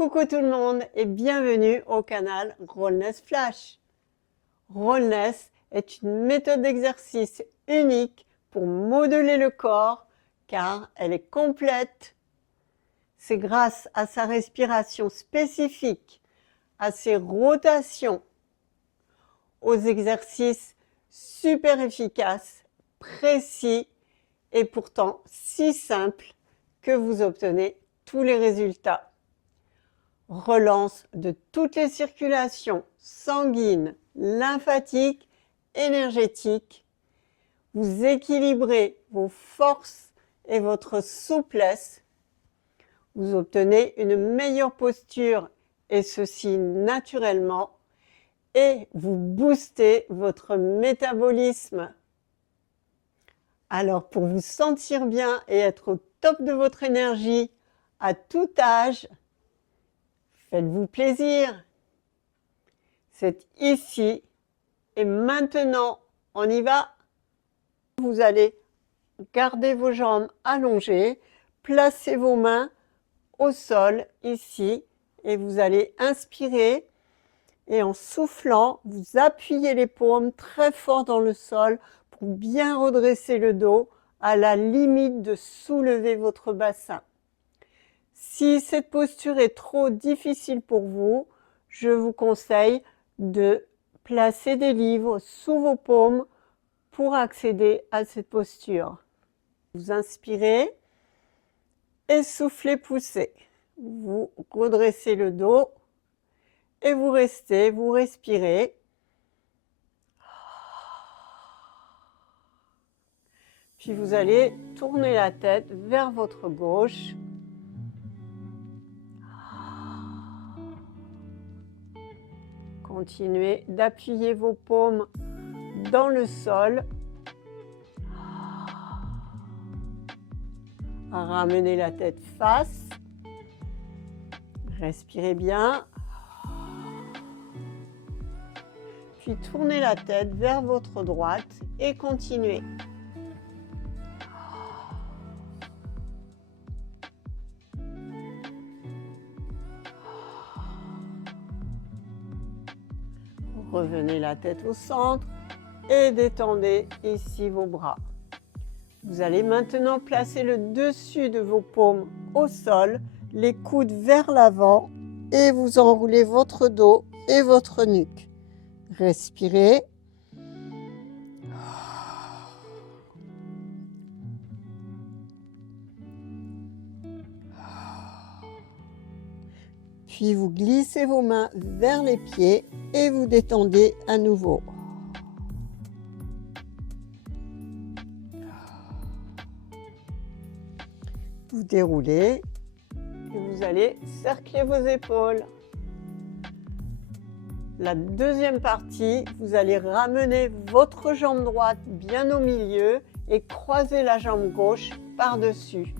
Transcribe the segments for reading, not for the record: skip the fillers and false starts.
Coucou tout le monde et bienvenue au canal Rollness Flash. Rollness est une méthode d'exercice unique pour modeler le corps car elle est complète. C'est grâce à sa respiration spécifique, à ses rotations, aux exercices super efficaces, précis et pourtant si simples que vous obtenez tous les résultats. Relance de toutes les circulations sanguines, lymphatiques, énergétiques. Vous équilibrez vos forces et votre souplesse. Vous obtenez une meilleure posture et ceci naturellement. Et vous boostez votre métabolisme. Alors pour vous sentir bien et être au top de votre énergie à tout âge, faites-vous plaisir. C'est ici et maintenant. On y va. Vous allez garder vos jambes allongées, placer vos mains au sol ici et vous allez inspirer et en soufflant, vous appuyez les paumes très fort dans le sol pour bien redresser le dos à la limite de soulever votre bassin. Si cette posture est trop difficile pour vous, je vous conseille de placer des livres sous vos paumes pour accéder à cette posture. Vous inspirez et soufflez, poussez. Vous redressez le dos et vous restez, vous respirez. Puis vous allez tourner la tête vers votre gauche. Continuez d'appuyer vos paumes dans le sol. Ramenez la tête face. Respirez bien. Puis tournez la tête vers votre droite et continuez. Revenez la tête au centre et détendez ici vos bras. Vous allez maintenant placer le dessus de vos paumes au sol, les coudes vers l'avant et vous enroulez votre dos et votre nuque. Respirez. Puis vous glissez vos mains vers les pieds et vous détendez à nouveau. Vous déroulez et vous allez cercler vos épaules. La deuxième partie, vous allez ramener votre jambe droite bien au milieu et croiser la jambe gauche par-dessus.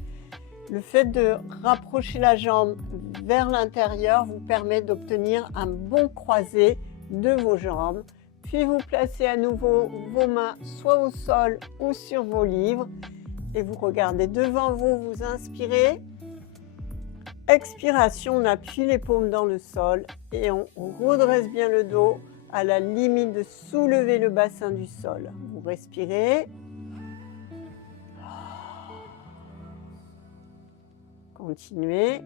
Le fait de rapprocher la jambe vers l'intérieur vous permet d'obtenir un bon croisé de vos jambes. Puis vous placez à nouveau vos mains soit au sol ou sur vos livres et vous regardez devant vous, vous inspirez. Expiration, on appuie les paumes dans le sol et on redresse bien le dos à la limite de soulever le bassin du sol. Vous respirez. Continuez.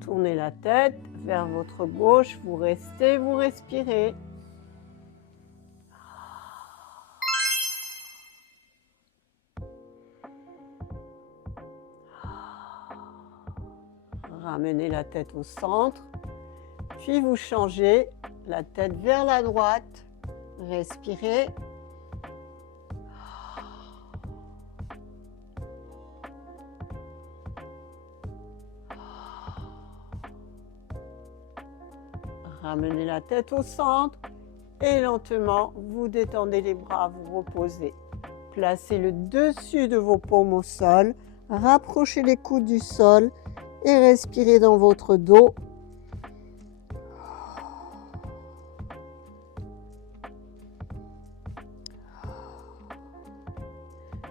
Tournez la tête vers votre gauche, vous restez, vous respirez. Ramenez la tête au centre, puis vous changez la tête vers la droite, respirez. Ramenez la tête au centre et lentement vous détendez les bras, vous reposez. Placez le dessus de vos paumes au sol, rapprochez les coudes du sol et respirez dans votre dos.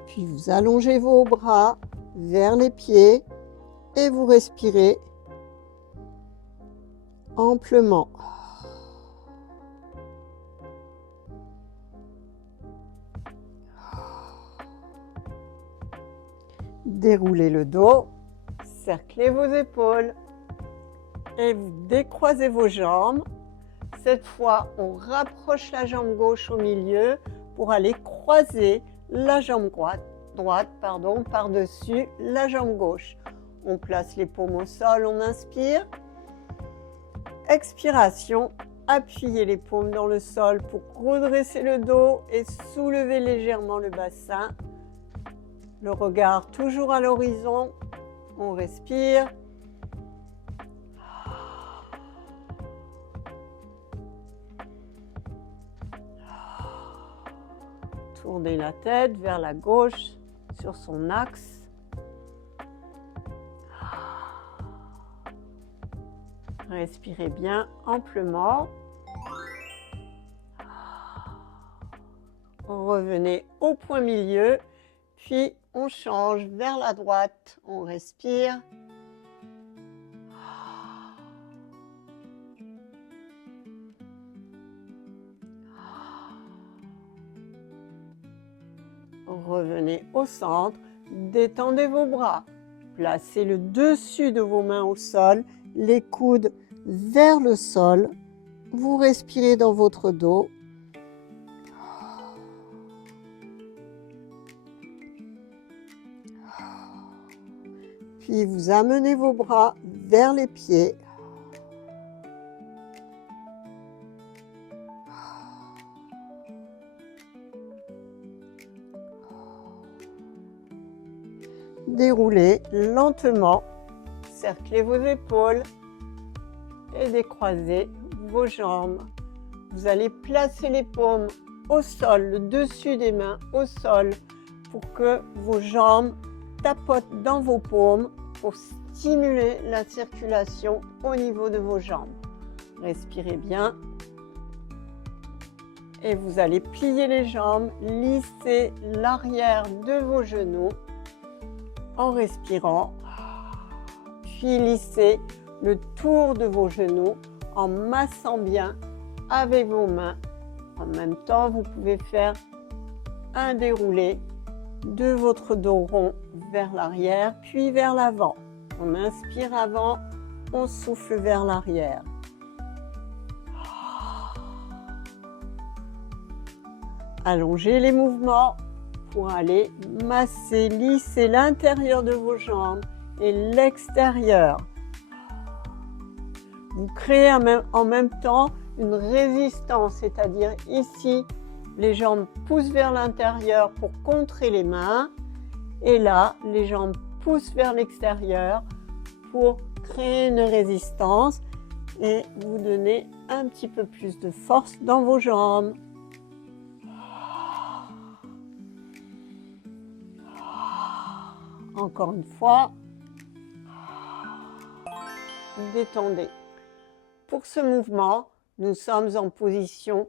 Puis vous allongez vos bras vers les pieds et vous respirez amplement. Déroulez le dos, cerclez vos épaules et vous décroisez vos jambes. Cette fois, on rapproche la jambe gauche au milieu pour aller croiser la jambe droite par-dessus la jambe gauche. On place les paumes au sol, on inspire. Expiration, appuyez les paumes dans le sol pour redresser le dos et soulever légèrement le bassin. Le regard toujours à l'horizon. On respire. Tournez la tête vers la gauche sur son axe. Respirez bien amplement. Revenez au point milieu, puis on change vers la droite. On respire. Revenez au centre, détendez vos bras. Placez le dessus de vos mains au sol, les coudes vers le sol. Vous respirez dans votre dos. Puis vous amenez vos bras vers les pieds. Déroulez lentement, cerclez vos épaules et décroisez vos jambes. Vous allez placer les paumes au sol, le dessus des mains au sol, pour que vos jambes tapotent dans vos paumes pour stimuler la circulation au niveau de vos jambes. Respirez bien. Et vous allez plier les jambes, lisser l'arrière de vos genoux en respirant, puis lissez le tour de vos genoux en massant bien avec vos mains. En même temps, vous pouvez faire un déroulé de votre dos rond vers l'arrière, puis vers l'avant. On inspire avant, on souffle vers l'arrière. Allongez les mouvements pour aller masser, lisser l'intérieur de vos jambes et l'extérieur. Vous créez en même temps une résistance, c'est-à-dire ici, les jambes poussent vers l'intérieur pour contrer les mains et là, les jambes poussent vers l'extérieur pour créer une résistance et vous donner un petit peu plus de force dans vos jambes. Encore une fois, détendez. Pour ce mouvement, nous sommes en position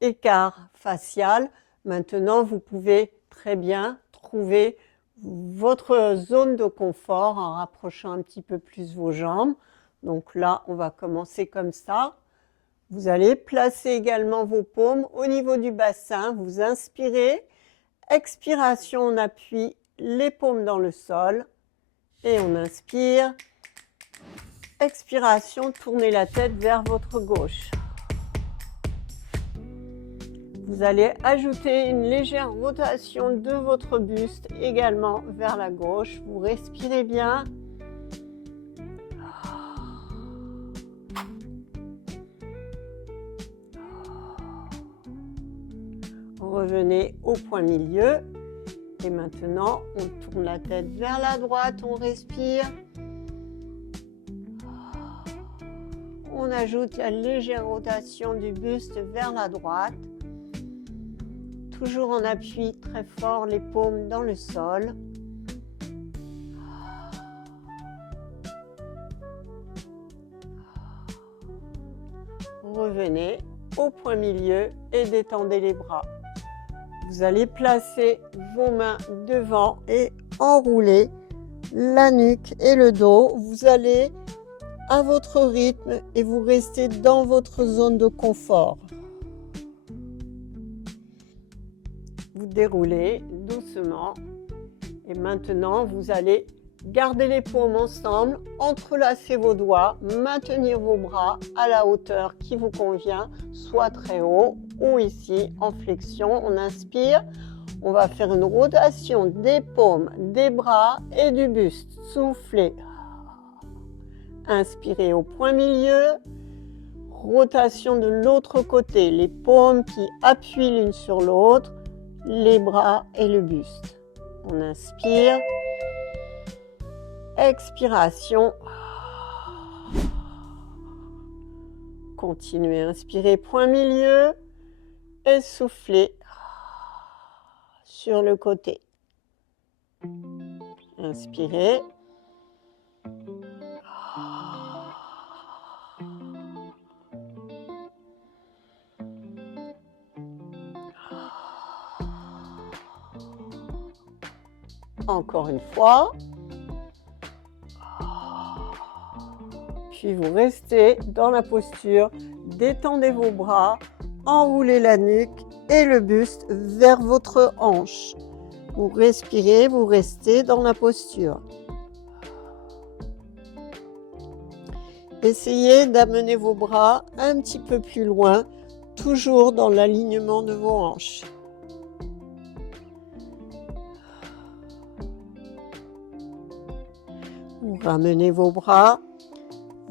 écart facial. Maintenant, vous pouvez très bien trouver votre zone de confort en rapprochant un petit peu plus vos jambes. Donc là, on va commencer comme ça. Vous allez placer également vos paumes au niveau du bassin. Vous inspirez. Expiration, on appuie les paumes dans le sol et on inspire. Expiration, tournez la tête vers votre gauche. Vous allez ajouter une légère rotation de votre buste également vers la gauche. Vous respirez bien. Revenez au point milieu. Et maintenant, on tourne la tête vers la droite, on respire. On ajoute la légère rotation du buste vers la droite. Toujours en appui très fort, les paumes dans le sol. Revenez au point milieu et détendez les bras. Vous allez placer vos mains devant et enrouler la nuque et le dos. Vous allez à votre rythme et vous restez dans votre zone de confort. Vous déroulez doucement et maintenant vous allez garder les paumes ensemble, entrelacer vos doigts, maintenir vos bras à la hauteur qui vous convient, soit très haut ou ici en flexion. On inspire, on va faire une rotation des paumes, des bras et du buste. Soufflez. Inspirez au point milieu, rotation de l'autre côté, les paumes qui appuient l'une sur l'autre, les bras et le buste. On inspire, expiration, continuez, inspirez point milieu et soufflez sur le côté. Inspirez. Encore une fois. Puis vous restez dans la posture, détendez vos bras, enroulez la nuque et le buste vers votre hanche. Vous respirez, vous restez dans la posture. Essayez d'amener vos bras un petit peu plus loin, toujours dans l'alignement de vos hanches. Vous ramenez vos bras,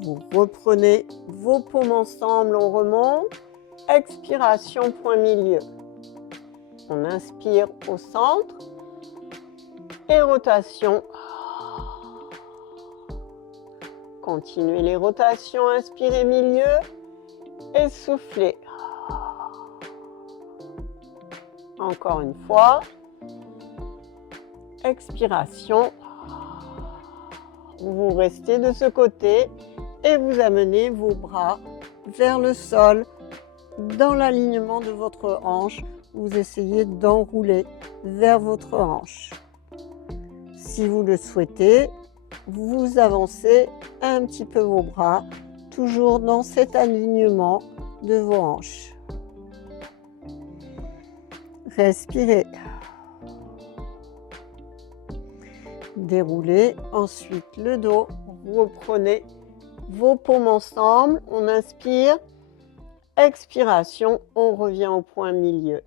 vous reprenez vos paumes ensemble, on remonte. Expiration, point milieu. On inspire au centre et rotation. Continuez les rotations, inspirez milieu et soufflez. Encore une fois. Expiration. Vous restez de ce côté et vous amenez vos bras vers le sol dans l'alignement de votre hanche. Vous essayez d'enrouler vers votre hanche. Si vous le souhaitez, vous avancez un petit peu vos bras, toujours dans cet alignement de vos hanches. Respirez. Déroulez ensuite le dos, reprenez vos paumes ensemble, on inspire, expiration, on revient au point milieu.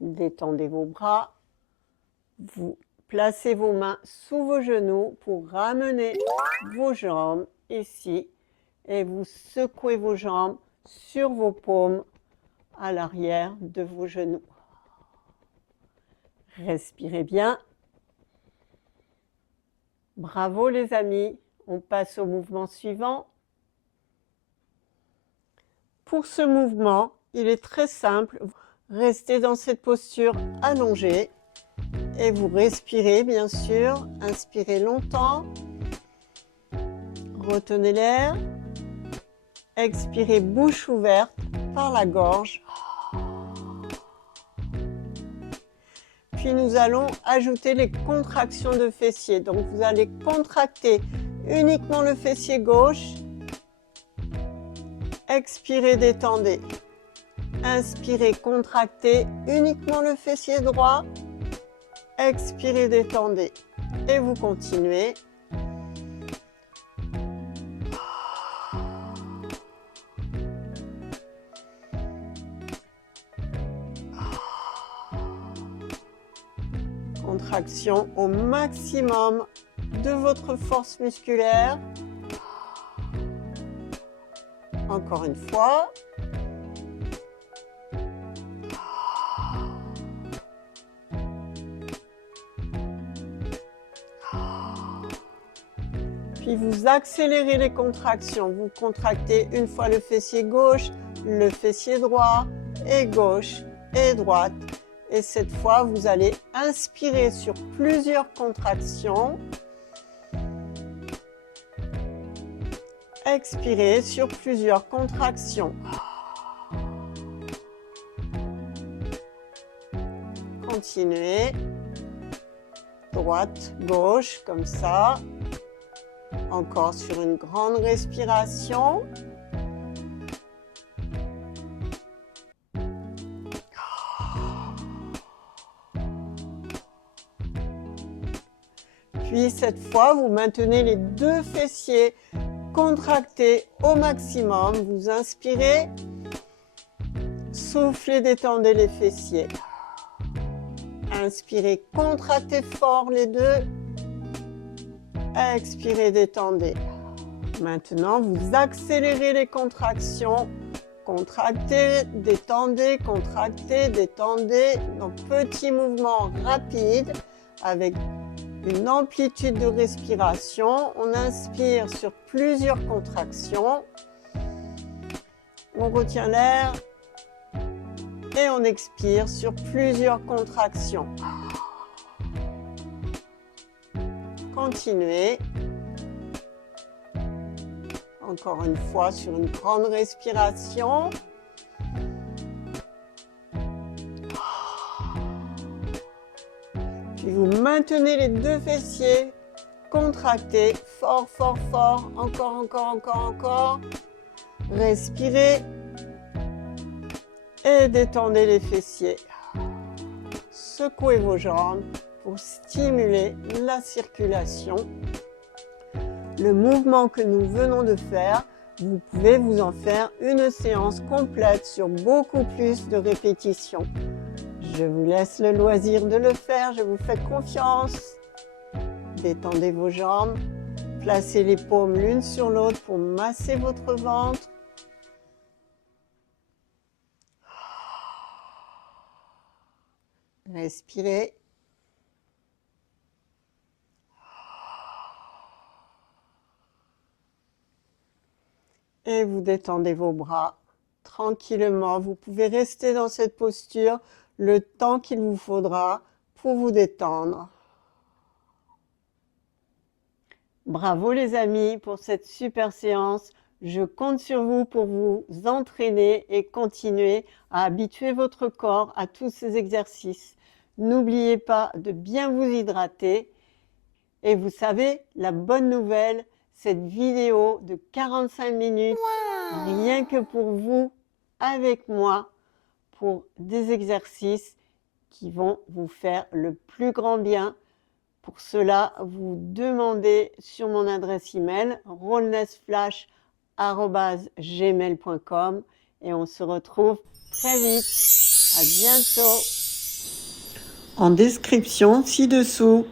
Détendez vos bras, vous placez vos mains sous vos genoux pour ramener vos jambes ici et vous secouez vos jambes sur vos paumes à l'arrière de vos genoux. Respirez bien. Bravo les amis, on passe au mouvement suivant. Pour ce mouvement, il est très simple. Restez dans cette posture allongée et vous respirez bien sûr. Inspirez longtemps, retenez l'air, expirez bouche ouverte par la gorge. Puis nous allons ajouter les contractions de fessiers. Donc vous allez contracter uniquement le fessier gauche. Expirez, détendez. Inspirez, contractez uniquement le fessier droit. Expirez, détendez. Et vous continuez. Contraction au maximum de votre force musculaire. Encore une fois. Puis vous accélérez les contractions. Vous contractez une fois le fessier gauche, le fessier droit, et gauche et droite. Et cette fois, vous allez inspirer sur plusieurs contractions. Expirez sur plusieurs contractions. Continuez. droite, gauche, comme ça. Encore sur une grande respiration. Puis cette fois, vous maintenez les deux fessiers contractés au maximum. Vous inspirez, soufflez, détendez les fessiers. Inspirez, contractez fort les deux. Expirez, détendez. Maintenant, vous accélérez les contractions. Contractez, détendez, contractez, détendez. Donc, petits mouvements rapides avec une amplitude de respiration. On inspire sur plusieurs contractions. On retient l'air et on expire sur plusieurs contractions. Continuez. Encore une fois sur une grande respiration. Puis vous maintenez les deux fessiers contractés, fort, fort, fort. Encore, encore, encore, encore. Respirez et détendez les fessiers. Secouez vos jambes pour stimuler la circulation. Le mouvement que nous venons de faire, vous pouvez vous en faire une séance complète sur beaucoup plus de répétitions. Je vous laisse le loisir de le faire, je vous fais confiance. Détendez vos jambes, placez les paumes l'une sur l'autre pour masser votre ventre. Respirez. Et vous détendez vos bras tranquillement. Vous pouvez rester dans cette posture le temps qu'il vous faudra pour vous détendre. Bravo les amis pour cette super séance. Je compte sur vous pour vous entraîner et continuer à habituer votre corps à tous ces exercices. N'oubliez pas de bien vous hydrater. Et vous savez, la bonne nouvelle, cette vidéo de 45 minutes, rien que pour vous, avec moi, pour des exercices qui vont vous faire le plus grand bien. Pour cela, vous demandez sur mon adresse email rollnessflash@gmail.com et on se retrouve très vite. À bientôt. En description ci-dessous.